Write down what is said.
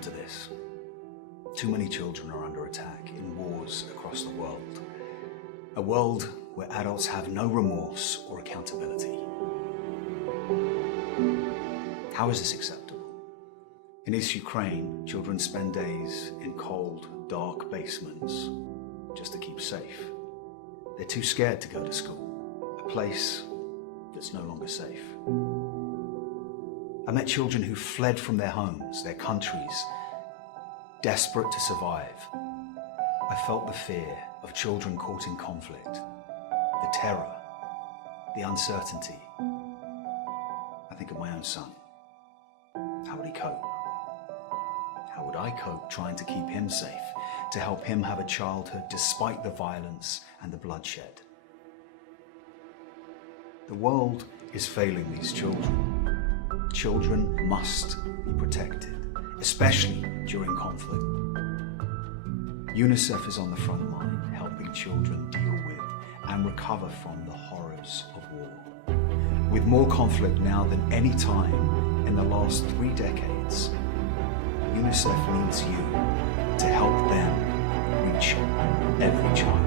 come to this. Too many children are under attack in wars across the world. A world where adults have no remorse or accountability. How is this acceptable? In East Ukraine, children spend days in cold, dark basements just to keep safe. They're too scared to go to school, a place that's no longer safe. I met children who fled from their homes, their countries, desperate to survive. I felt the fear of children caught in conflict, the terror, the uncertainty. I think of my own son. How would he cope? How would I cope trying to keep him safe, to help him have a childhood despite the violence and the bloodshed? The world is failing these children. Children must be protected, especially during conflict. UNICEF is on the front line, helping children deal with and recover from the horrors of war. With more conflict now than any time in the last 3 decades, UNICEF needs you to help them reach every child.